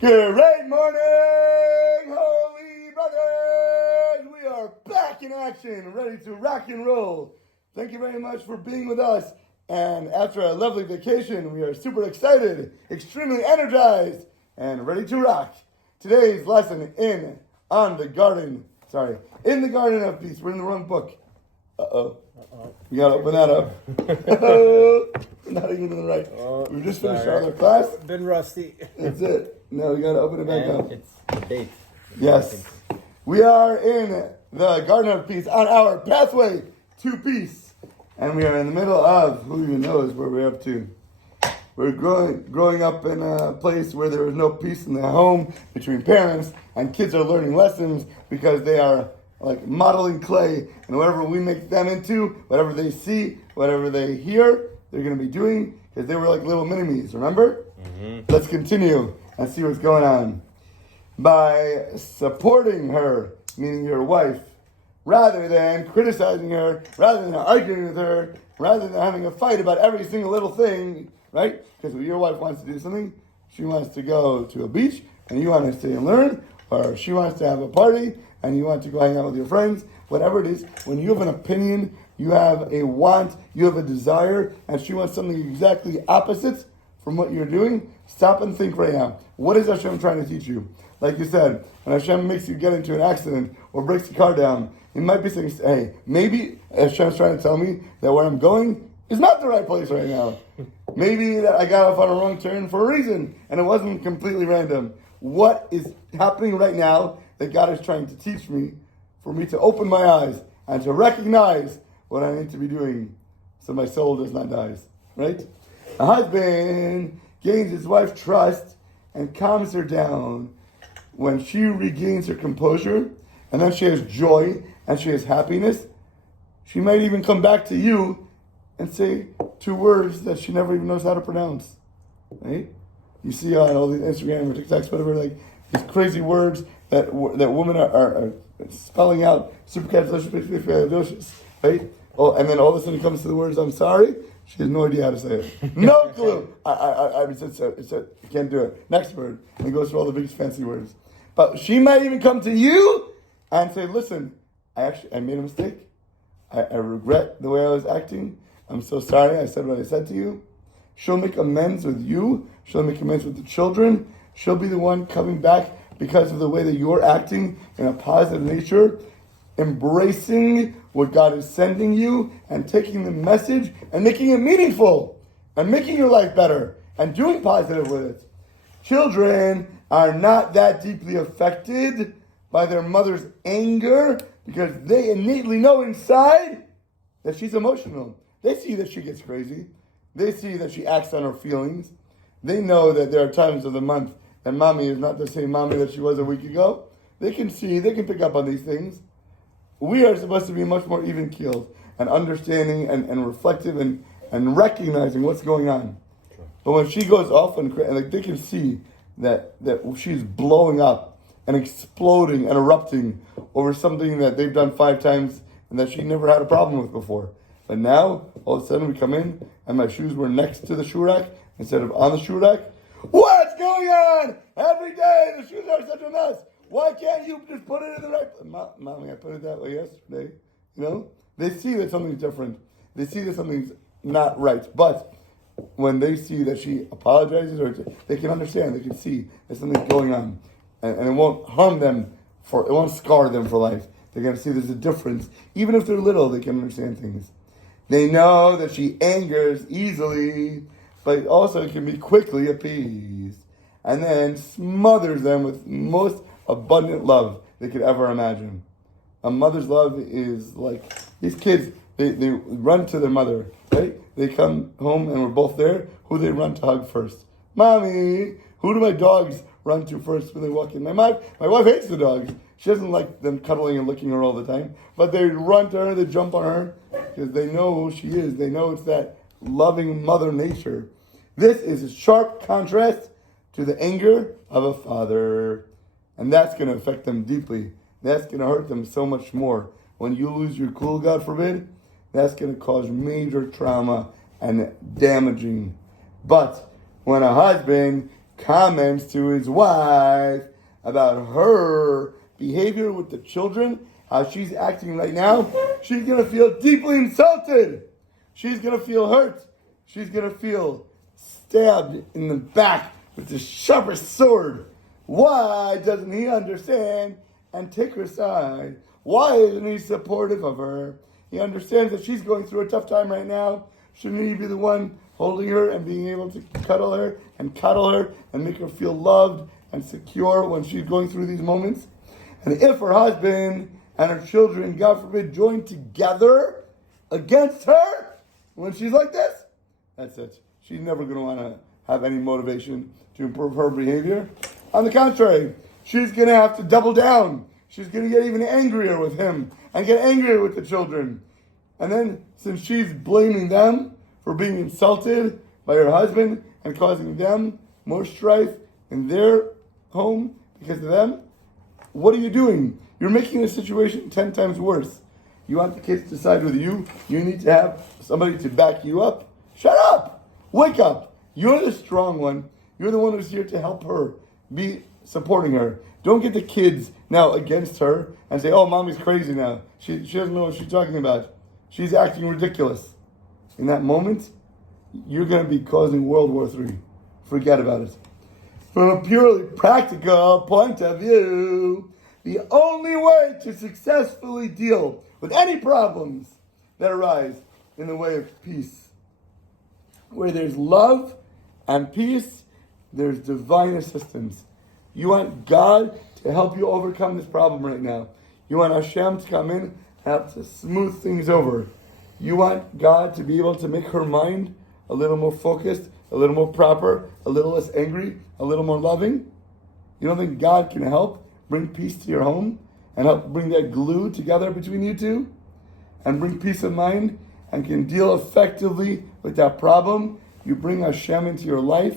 Great morning, holy brothers! We are back in action, ready to rock and roll. Thank you very much for being with us. And after a lovely vacation, we are super excited, extremely energized, and ready to rock. Today's lesson in the Garden of Peace. We're in the wrong book. You gotta open that up. We're not even in the right. We just finished our other class. Been rusty. That's it. Now we gotta open it back up. It's the date. Yes. We are in the Garden of Peace on our pathway to peace. And we are in the middle of, who even knows where we're up to. We're growing up in a place where there is no peace in the home between parents, and kids are learning lessons because they are like modeling clay, and whatever we make them into, whatever they see, whatever they hear, they're going to be doing, because they were like little mini-me's, remember? Mm-hmm. Let's continue and see what's going on. By supporting her, meaning your wife, rather than criticizing her, rather than arguing with her, rather than having a fight about every single little thing, right? Because when your wife wants to do something, she wants to go to a beach, and you want to stay and learn, or she wants to have a party, and you want to go hang out with your friends, whatever it is, when you have an opinion, you have a want, you have a desire, and she wants something exactly opposite from what you're doing, stop and think right now. What is Hashem trying to teach you? Like you said, when Hashem makes you get into an accident or breaks the car down, he might be saying, hey, maybe Hashem's trying to tell me that where I'm going is not the right place right now. Maybe that I got off on a wrong turn for a reason, and it wasn't completely random. What is happening right now that God is trying to teach me, for me to open my eyes and to recognize what I need to be doing so my soul does not die, right? A husband gains his wife's trust and calms her down when she regains her composure, and then she has joy and she has happiness. She might even come back to you and say 2 words that she never even knows how to pronounce, right? You see on all the Instagram or TikToks, whatever, like these crazy words that women are spelling out, supercalifragilisticexpialidocious, right? Oh, and then all of a sudden it comes to the words, I'm sorry, she has no idea how to say it. No clue. I can't do it. Next word. And it goes through all the big fancy words. But she might even come to you and say, listen, I made a mistake. I regret the way I was acting. I'm so sorry I said what I said to you. She'll make amends with you. She'll make amends with the children. She'll be the one coming back because of the way that you're acting in a positive nature, embracing what God is sending you and taking the message and making it meaningful and making your life better and doing positive with it. Children are not that deeply affected by their mother's anger because they innately know inside that she's emotional. They see that she gets crazy. They see that she acts on her feelings. They know that there are times of the month that mommy is not the same mommy that she was a week ago. They can pick up on these things. We are supposed to be much more even-keeled and understanding and reflective and recognizing what's going on. But when she goes off and like they can see that she's blowing up and exploding and erupting over something that they've done 5 times and that she never had a problem with before. But now, all of a sudden we come in and my shoes were next to the shoe rack instead of on the shoe rack. What's going on? Every day the shoes are such a mess. Why can't you just put it in the right place? Mommy, I put it that way yesterday. You know? They see that something's different. They see that something's not right. But when they see that she apologizes, or they can understand, they can see that something's going on. And it won't harm them, it won't scar them for life. They're going to see there's a difference. Even if they're little, they can understand things. They know that she angers easily, but also can be quickly appeased. And then smothers them with most abundant love they could ever imagine. A mother's love is like, these kids, they run to their mother, right? They come home and we're both there. Who do they run to hug first? Mommy. Who do my dogs run to first when they walk in? My wife hates the dogs. She doesn't like them cuddling and licking her all the time. But they run to her, they jump on her, because they know who she is. They know it's that loving mother nature. This is a sharp contrast to the anger of a father. And that's going to affect them deeply. That's going to hurt them so much more. When you lose your cool, God forbid, that's going to cause major trauma and damaging. But when a husband comments to his wife about her behavior with the children, how she's acting right now, she's going to feel deeply insulted. She's going to feel hurt. She's going to feel stabbed in the back with the sharpest sword. Why doesn't he understand and take her side? Why isn't he supportive of her? He understands that she's going through a tough time right now. Shouldn't he be the one holding her and being able to cuddle her and make her feel loved and secure when she's going through these moments? And if her husband and her children, God forbid, join together against her when she's like this, that's it. She's never going to want to have any motivation to improve her behavior. On the contrary, she's going to have to double down. She's going to get even angrier with him and get angrier with the children. And then, since she's blaming them for being insulted by her husband and causing them more strife in their home because of them, what are you doing? You're making the situation 10 times worse. You want the kids to side with you? You need to have somebody to back you up? Shut up! Wake up! You're the strong one. You're the one who's here to help her. Be supporting her. Don't get the kids now against her and say, oh, mommy's crazy now. She doesn't know what she's talking about. She's acting ridiculous. In that moment, you're going to be causing World War III. Forget about it. From a purely practical point of view, the only way to successfully deal with any problems that arise in the way of peace, where there's love and peace, there's divine assistance. You want God to help you overcome this problem right now. You want Hashem to come in and help to smooth things over. You want God to be able to make her mind a little more focused, a little more proper, a little less angry, a little more loving. You don't think God can help bring peace to your home and help bring that glue together between you two and bring peace of mind and can deal effectively with that problem? You bring Hashem into your life,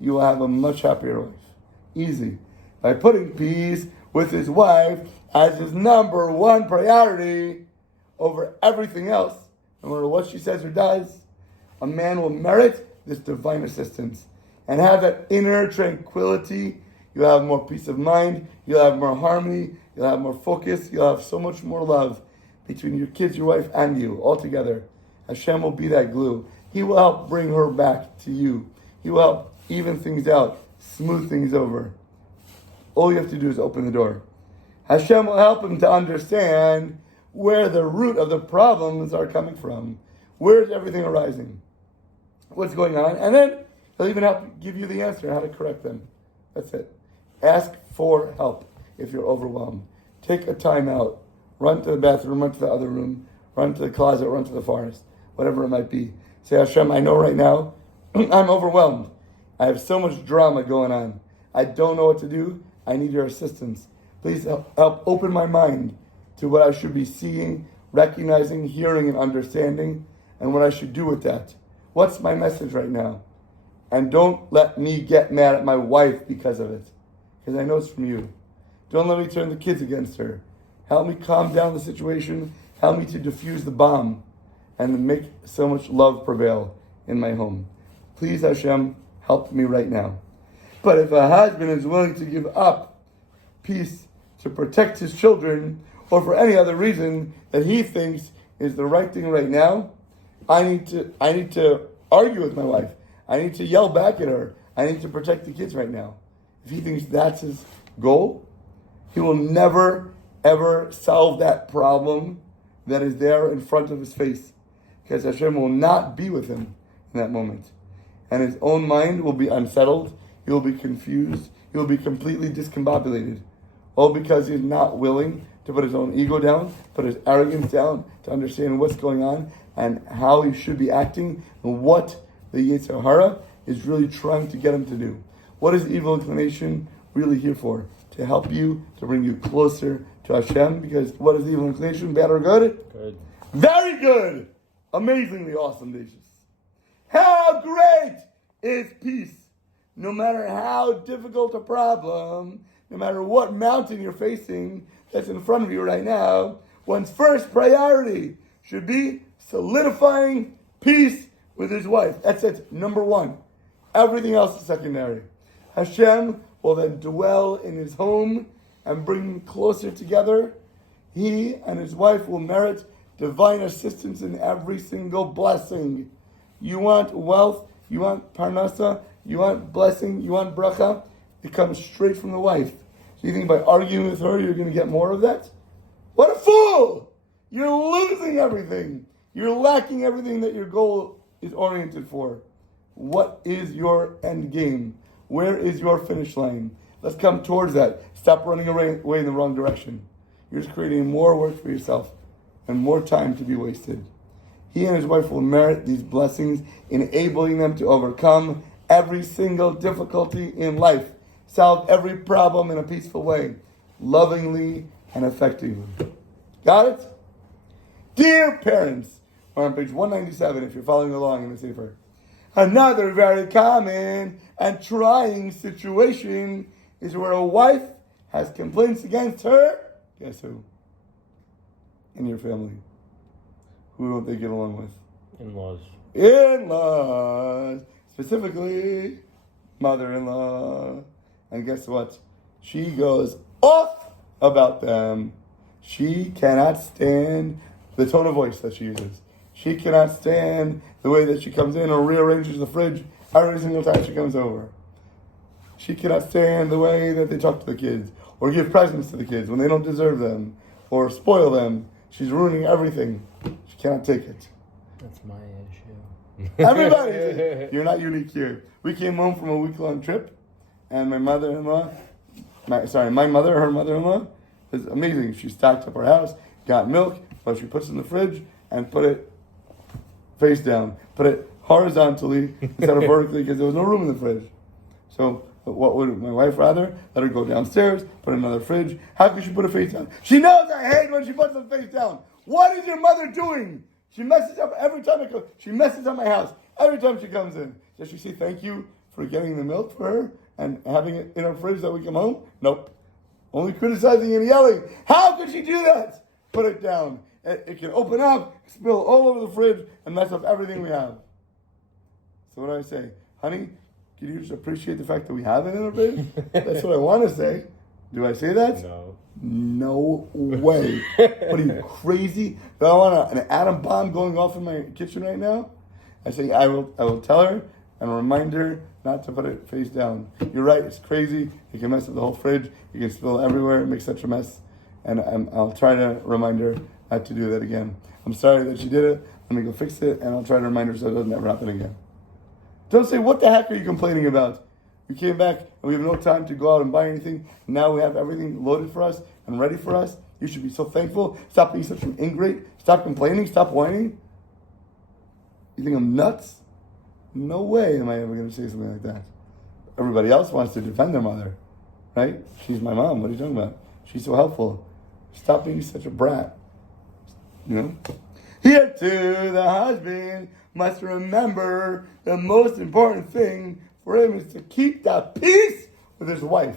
you will have a much happier life. Easy. By putting peace with his wife as his number one priority over everything else, no matter what she says or does, a man will merit this divine assistance and have that inner tranquility. You'll have more peace of mind, you'll have more harmony, you'll have more focus, you'll have so much more love between your kids, your wife, and you all together. Hashem will be that glue. He will help bring her back to you. He will help even things out, smooth things over. All you have to do is open the door. Hashem will help him to understand where the root of the problems are coming from. Where is everything arising? What's going on? And then he'll even help give you the answer, how to correct them. That's it. Ask for help if you're overwhelmed. Take a time out. Run to the bathroom, run to the other room, run to the closet, run to the forest, whatever it might be. Say, Hashem, I know right now I'm overwhelmed. I have so much drama going on. I don't know what to do. I need your assistance. Please help open my mind to what I should be seeing, recognizing, hearing, and understanding, and what I should do with that. What's my message right now? And don't let me get mad at my wife because of it, because I know it's from you. Don't let me turn the kids against her. Help me calm down the situation. Help me to diffuse the bomb and make so much love prevail in my home. Please, Hashem, help me right now. But if a husband is willing to give up peace to protect his children, or for any other reason that he thinks is the right thing right now, I need to argue with my wife. I need to yell back at her. I need to protect the kids right now. If he thinks that's his goal, he will never, ever solve that problem that is there in front of his face, because Hashem will not be with him in that moment. And his own mind will be unsettled. He will be confused. He will be completely discombobulated. All because he's not willing to put his own ego down, put his arrogance down, to understand what's going on and how he should be acting and what the Yetzer Hara is really trying to get him to do. What is evil inclination really here for? To help you, to bring you closer to Hashem. Because what is evil inclination? Bad or good? Good. Very good! Amazingly awesome, Dacious. How great is peace? No matter how difficult a problem, no matter what mountain you're facing that's in front of you right now, one's first priority should be solidifying peace with his wife. That's it, number one. Everything else is secondary. Hashem will then dwell in his home and bring them closer together. He and his wife will merit divine assistance in every single blessing. You want wealth, you want parnasa, you want blessing, you want bracha, it comes straight from the wife. So you think by arguing with her you're going to get more of that? What a fool! You're losing everything. You're lacking everything that your goal is oriented for. What is your end game? Where is your finish line? Let's come towards that. Stop running away in the wrong direction. You're just creating more work for yourself and more time to be wasted. He and his wife will merit these blessings, enabling them to overcome every single difficulty in life, solve every problem in a peaceful way, lovingly and effectively. Got it? Dear parents, we're on page 197 if you're following along in the Sefer. Another very common and trying situation is where a wife has complaints against her. Guess who? In your family. Who don't they get along with? In-laws. In-laws. Specifically, mother-in-law. And guess what? She goes off about them. She cannot stand the tone of voice that she uses. She cannot stand the way that she comes in or rearranges the fridge every single time she comes over. She cannot stand the way that they talk to the kids or give presents to the kids when they don't deserve them or spoil them. She's ruining everything. She cannot take it. That's my issue. Everybody, you're not unique here. We came home from a week-long trip, and my mother-in-law, her mother-in-law, is amazing. She stocked up our house, got milk, but she puts it in the fridge and put it face down. Put it horizontally instead of vertically because there was no room in the fridge. So what would my wife rather? Let her go downstairs, put another fridge. How could she put her face down? She knows I hate when she puts her face down. What is your mother doing? She messes up every time I go. She messes up my house every time she comes in. Does she say thank you for getting the milk for her and having it in her fridge that we come home? Nope. Only criticizing and yelling. How could she do that? Put it down. It can open up, spill all over the fridge, and mess up everything we have. So what do I say? Honey, can you just appreciate the fact that we have it in our fridge? That's what I want to say. Do I say that? No. No way. What are you, crazy? Do I want an atom bomb going off in my kitchen right now? I say I will tell her and remind her not to put it face down. You're right, it's crazy. It can mess up the whole fridge. It can spill everywhere. It makes such a mess. And I'll try to remind her not to do that again. I'm sorry that she did it. Let me go fix it, and I'll try to remind her so it doesn't ever happen again. Don't say, what the heck are you complaining about? We came back, and we have no time to go out and buy anything. Now we have everything loaded for us and ready for us. You should be so thankful. Stop being such an ingrate. Stop complaining. Stop whining. You think I'm nuts? No way am I ever going to say something like that. Everybody else wants to defend their mother, right? She's my mom. What are you talking about? She's so helpful. Stop being such a brat. You know? Here too, the husband must remember the most important thing for him is to keep that peace with his wife.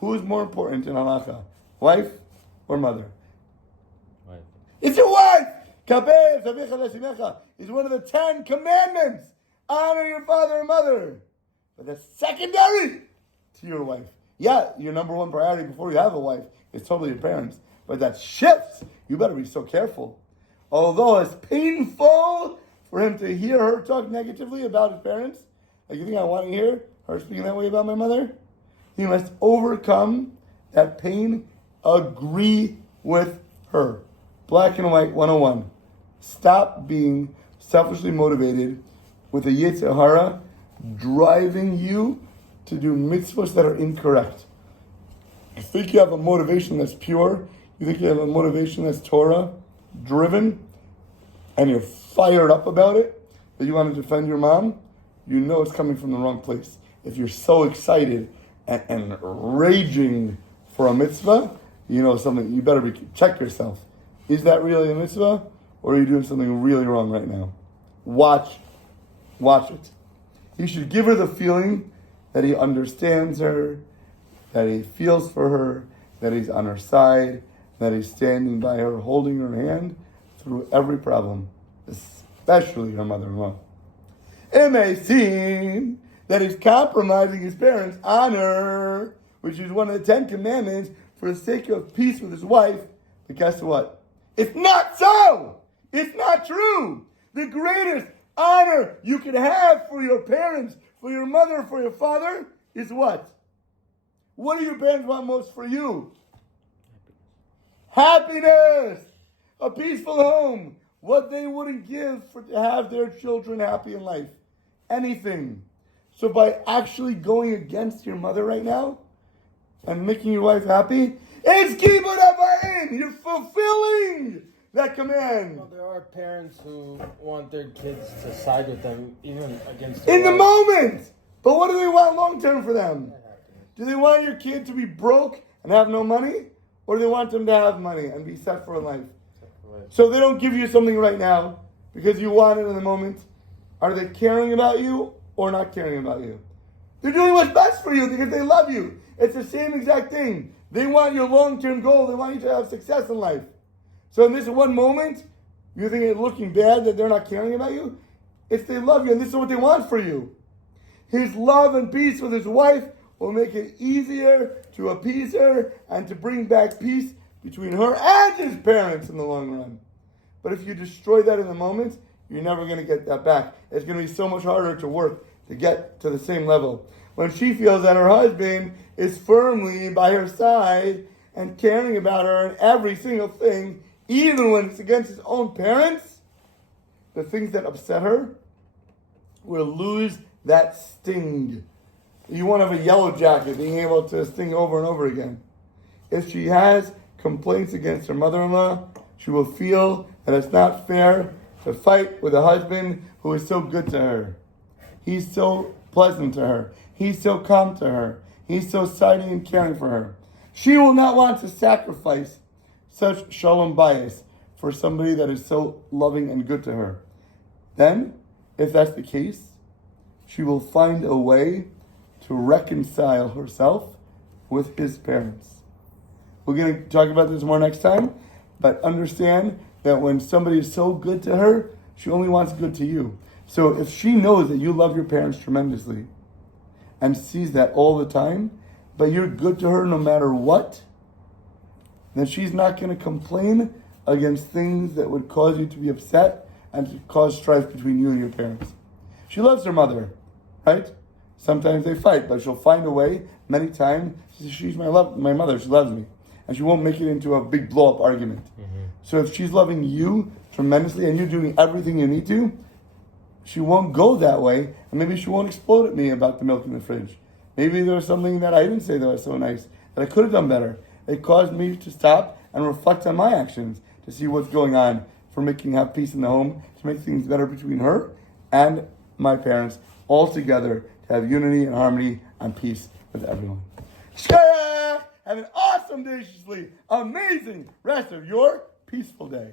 Who is more important in halacha? Wife or mother? Wife. It's your wife! It's one of the 10 commandments. Honor your father and mother. But that's secondary to your wife. Yeah, your number one priority before you have a wife is totally your parents. But that shifts. You better be so careful. Although it's painful for him to hear her talk negatively about his parents, like you think I want to hear her speaking that way about my mother? He must overcome that pain, agree with her. Black and white 101. Stop being selfishly motivated with a Yetzer Hara driving you to do mitzvahs that are incorrect. You think you have a motivation that's pure, you think you have a motivation that's Torah driven, and you're fired up about it, that you want to defend your mom, you know it's coming from the wrong place. If you're so excited and raging for a mitzvah, you know something, you better check yourself. Is that really a mitzvah, or are you doing something really wrong right now? Watch it. He should give her the feeling that he understands her, that he feels for her, that he's on her side, that he's standing by her, holding her hand through every problem, especially her mother-in-law. It may seem that is compromising his parents' honor, which is one of the 10 commandments, for the sake of peace with his wife. But guess what? It's not so! It's not true! The greatest honor you can have for your parents, for your mother, for your father, is what? What do your parents want most for you? Happiness! A peaceful home. What they wouldn't give to have their children happy in life. Anything. So by actually going against your mother right now and making your wife happy, it's kibbud abayim. You're fulfilling that command. Well, there are parents who want their kids to side with them, even against In the wife. moment. But what do they want long term for them? Do they want your kid to be broke and have no money? Or do they want them to have money and be set for life? So they don't give you something right now because you want it in the moment. Are they caring about you or not caring about you? They're doing what's best for you because they love you. It's the same exact thing. They want your long-term goal. They want you to have success in life. So in this one moment, you think it's looking bad that they're not caring about you? It's they love you and this is what they want for you. His love and peace with his wife will make it easier to appease her and to bring back peace between her and his parents in the long run. But if you destroy that in the moment, you're never going to get that back. It's going to be so much harder to work to get to the same level. When she feels that her husband is firmly by her side and caring about her in every single thing, even when it's against his own parents, the things that upset her will lose that sting. You won't have a yellow jacket being able to sting over and over again. If she has complaints against her mother-in-law, she will feel that it's not fair to fight with a husband who is so good to her. He's so pleasant to her. He's so calm to her. He's so siding and caring for her. She will not want to sacrifice such shalom bias for somebody that is so loving and good to her. Then, if that's the case, she will find a way to reconcile herself with his parents. We're going to talk about this more next time, but understand that when somebody is so good to her, she only wants good to you. So if she knows that you love your parents tremendously and sees that all the time, but you're good to her no matter what, then she's not going to complain against things that would cause you to be upset and to cause strife between you and your parents. She loves her mother, right? Sometimes they fight, but she'll find a way. Many times, she's my mother, she loves me. And she won't make it into a big blow-up argument. Mm-hmm. So if she's loving you tremendously and you're doing everything you need to, she won't go that way. And maybe she won't explode at me about the milk in the fridge. Maybe there was something that I didn't say that was so nice, that I could have done better. It caused me to stop and reflect on my actions to see what's going on for have peace in the home, to make things better between her and my parents, all together, to have unity and harmony and peace with everyone. Shkaya! Have an awesome, deliciously amazing rest of your peaceful day.